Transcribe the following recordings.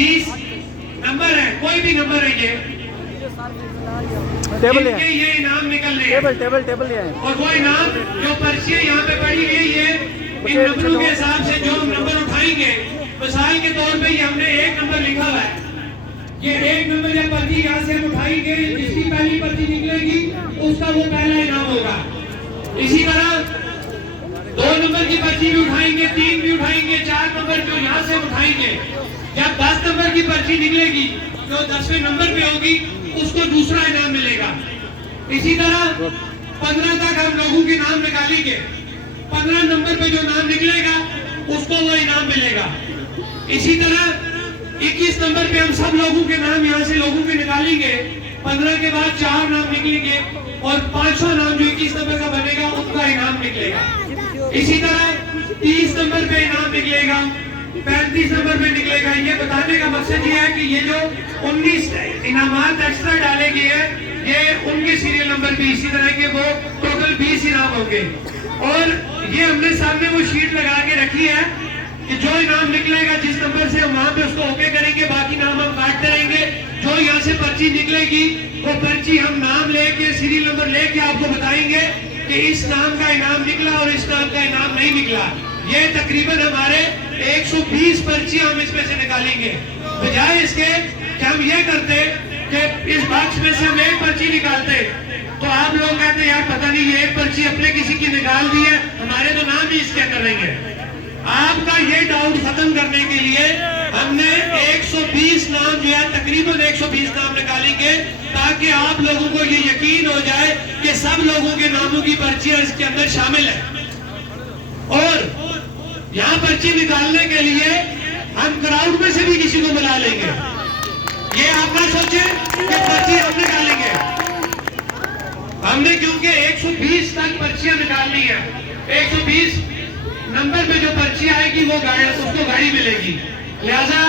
20 number है, कोई भी नंबर है ये टेबल इनके है, ये इनाम निकलने हैं। टेबल टेबल टेबल है। और वो इनाम जो पर्ची यहाँ पे पड़ी हुई है, ये इन नंबरों के हिसाब से जो हम नंबर उठाएंगे, मिसाल के तौर पे ये हमने 1 नंबर लिखा हुआ है, ये 1 नंबर या पर्ची यहाँ से हम उठाएंगे, जिसकी पहली पर्ची निकलेगी उसका वो पहला इनाम होगा। इसी तरह 2 नंबर की पर्ची भी उठाएंगे, 3 भी उठाएंगे, 4 नंबर जो यहाँ से उठाएंगे, जब 10 नंबर की पर्ची निकलेगी जो 10वें नंबर पे होगी उसको दूसरा इनाम मिलेगा। इसी तरह 15 तक हम लोगों के नाम निकालेंगे, 15 नंबर पे जो नाम निकलेगा उसको वो इनाम मिलेगा। इसी तरह 21 नंबर पे हम सब लोगों के नाम यहाँ से लोगों के निकालेंगे, 15 के बाद 4 नाम निकलेंगे और 5वां नाम जो 21 नंबर का बनेगा उसका इनाम निकलेगा। इसी तरह 30 नंबर पे इनाम निकलेगा, 35 नंबर पे निकलेगा। ये बताने का मकसद ये है कि ये जो 19 इनामात एक्स्ट्रा डाले गए हैं ये उनके सीरियल नंबर पे इसी तरह के वो टोटल 20 इनाम होंगे। और ये हमने सामने वो शीट लगा के रखी है कि जो इनाम निकलेगा जिस नंबर से हम वहां पे उसको ओके करेंगे, बाकी नाम हम काटते रहेंगे। जो यहाँ से पर्ची निकलेगी वो पर्ची हम नाम लेके सीरियल नंबर लेके आपको बताएंगे कि इस नाम का इनाम निकला और इस नाम का इनाम नहीं निकला। ये तकरीबन हमारे 120 पर्चियां हम इसमें से निकालेंगे। बजाय इसके कि हम ये करते कि इस बॉक्स में से हम 1 पर्ची निकालते तो आप लोग कहते यार पता नहीं ये 1 पर्ची अपने किसी की निकाल दी है, हमारे तो नाम ही इसके अंदर रहेंगे। आपका ये डाउट खत्म करने के लिए हमने 120 नाम जो है तकरीबन 120 नाम निकालेंगे ताकि आप लोगों को ये यकीन हो जाए कि सब लोगों के नामों की पर्चियां इसके अंदर शामिल है। और यहाँ पर्ची निकालने के लिए हम क्राउड में से भी किसी को बुला लेंगे। ये आप ना सोचे कि पर्ची हम निकालेंगे, हमने क्योंकि 120 तक पर्चियां निकालनी है। 120 नंबर पे जो पर्ची आएगी वो उसको गाड़ी मिलेगी। लिहाजा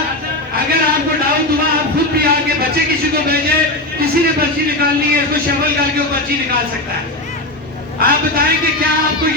अगर आपको डाउट हुआ आप खुद भी आके बच्चे किसी को भेजे, किसी ने पर्ची निकालनी है इसको शफल करके वो पर्ची निकाल सकता है। आप बताएं कि क्या आपको